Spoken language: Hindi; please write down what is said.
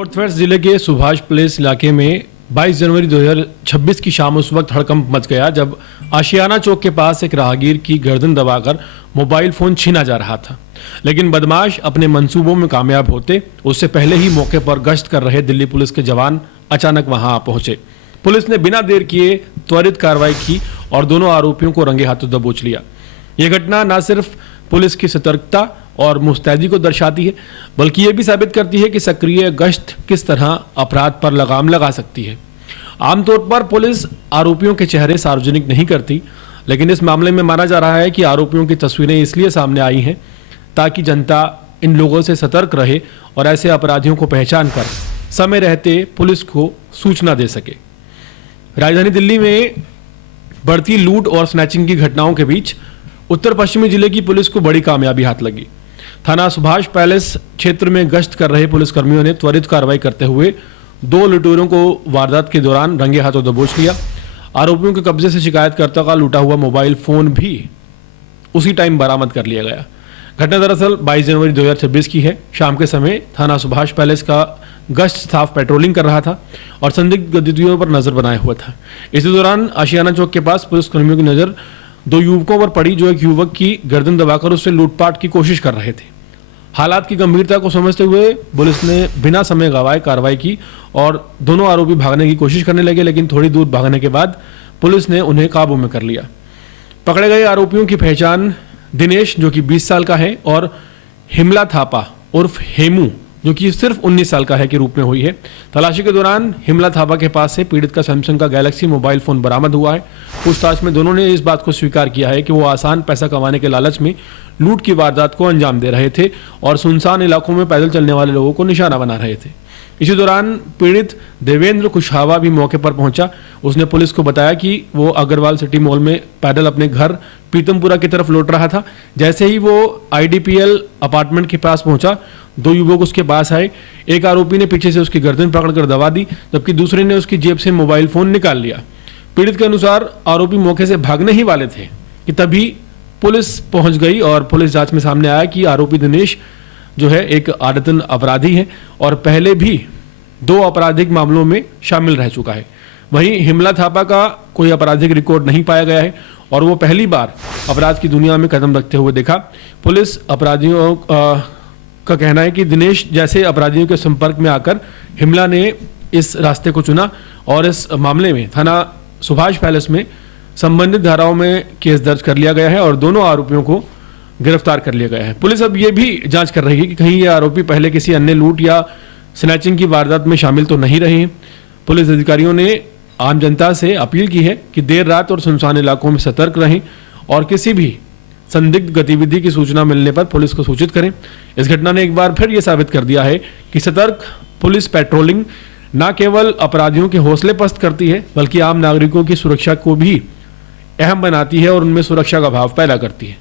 नॉर्थ वेस्ट जिले के सुभाष प्लेस इलाके में 22 जनवरी 2026 की शाम उस वक्त हड़कंप मच गया जब आशियाना चौक के पास एक राहगीर की गर्दन दबाकर मोबाइल फोन छीना जा रहा था। लेकिन बदमाश अपने मंसूबों में कामयाब होते उससे पहले ही मौके पर गश्त कर रहे दिल्ली पुलिस के जवान अचानक वहां पहुंचे। पुलिस ने बिना देर किए त्वरित कार्रवाई की और दोनों आरोपियों को रंगे हाथों दबोच लिया। यह घटना न सिर्फ पुलिस की सतर्कता और मुस्तैदी को दर्शाती है बल्कि ये भी साबित करती है कि सक्रिय गश्त किस तरह अपराध पर लगाम लगा सकती है। आमतौर पर पुलिस आरोपियों के चेहरे सार्वजनिक नहीं करती, लेकिन इस मामले में माना जा रहा है कि आरोपियों की तस्वीरें इसलिए सामने आई हैं ताकि जनता इन लोगों से सतर्क रहे और ऐसे अपराधियों को पहचान कर समय रहते पुलिस को सूचना दे सके। राजधानी दिल्ली में बढ़ती लूट और स्नैचिंग की घटनाओं के बीच उत्तर पश्चिमी जिले की पुलिस को बड़ी कामयाबी हाथ लगी। थाना सुभाष पैलेस क्षेत्र में गश्त कर रहे पुलिसकर्मियों ने त्वरित कार्रवाई करते हुए 2 लुटेरों को वारदात के दौरान रंगे हाथों दबोच लिया। आरोपियों के कब्जे से शिकायतकर्ता का लूटा हुआ मोबाइल फोन भी उसी टाइम बरामद कर लिया गया। घटना दरअसल 22 जनवरी 2026 की है। शाम के समय थाना सुभाष पैलेस का गश्त स्टाफ पेट्रोलिंग कर रहा था और संदिग्ध गतिविधियों पर नजर बनाए हुआ था। इसी दौरान आशियाना चौक के पास पुलिसकर्मियों की नजर 2 युवकों पर पड़ी जो एक युवक की गर्दन दबाकर उससे लूटपाट की कोशिश कर रहे थे। हालात की गंभीरता को समझते हुए पुलिस ने बिना समय गंवाए कार्रवाई की और दोनों आरोपी भागने की कोशिश करने लगे, लेकिन थोड़ी दूर भागने के बाद पुलिस ने उन्हें काबू में कर लिया। पकड़े गए आरोपियों की पहचान दिनेश जो कि 20 साल का है और हिमला थापा उर्फ हेमू जो कि सिर्फ 19 साल का है के रूप में हुई है। तलाशी के दौरान हिमला थापा के पास से पीड़ित का सैमसंग का गैलेक्सी मोबाइल फोन बरामद हुआ है। पूछताछ में दोनों ने इस बात को स्वीकार किया है कि वो आसान पैसा कमाने के लालच में लूट की वारदात को अंजाम दे रहे थे और सुनसान इलाकों में पैदल चलने वाले लोगों को निशाना बना रहे थे। इसी दौरान पीड़ित देवेंद्र कुशवाहा भी मौके पर पहुंचा। उसने पुलिस को बताया कि वो अग्रवाल सिटी मॉल में पैदल अपने घर पीतमपुरा की तरफ लौट रहा था। जैसे ही वो IDPL अपार्टमेंट के पास पहुंचा, 2 युवक उसके पास आए। एक आरोपी ने पीछे से उसकी गर्दन पकड़कर दबा दी, जबकि दूसरे ने उसकी जेब से मोबाइल फोन निकाल लिया। पीड़ित के अनुसार आरोपी मौके से भागने ही वाले थे कि तभी पुलिस पहुंच गई और पुलिस जांच में सामने आया कि आरोपी दिनेश जो है एक आदतन अपराधी है और पहले भी 2 आपराधिक मामलों में शामिल रह चुका है। वहीं हिमला थापा का कोई आपराधिक रिकॉर्ड नहीं पाया गया है और वो पहली बार अपराध की दुनिया में कदम रखते हुए देखा। पुलिस अपराधियों का कहना है कि दिनेश जैसे अपराधियों के संपर्क में आकर हिमला ने इस रास्ते को चुना और इस मामले में थाना सुभाष पैलेस में संबंधित धाराओं में केस दर्ज कर लिया गया है और दोनों आरोपियों को गिरफ्तार कर लिया गया है। पुलिस अब ये भी जांच कर रही है कि कहीं ये आरोपी पहले किसी अन्य लूट या स्नैचिंग की वारदात में शामिल तो नहीं रहे हैं। पुलिस अधिकारियों ने आम जनता से अपील की है कि देर रात और सुनसान इलाकों में सतर्क रहें और किसी भी संदिग्ध गतिविधि की सूचना मिलने पर पुलिस को सूचित करें। इस घटना ने एक बार फिर ये साबित कर दिया है कि सतर्क पुलिस पेट्रोलिंग न केवल अपराधियों के हौसले पस्त करती है बल्कि आम नागरिकों की सुरक्षा को भी अहम बनाती है और उनमें सुरक्षा का भाव पैदा करती है।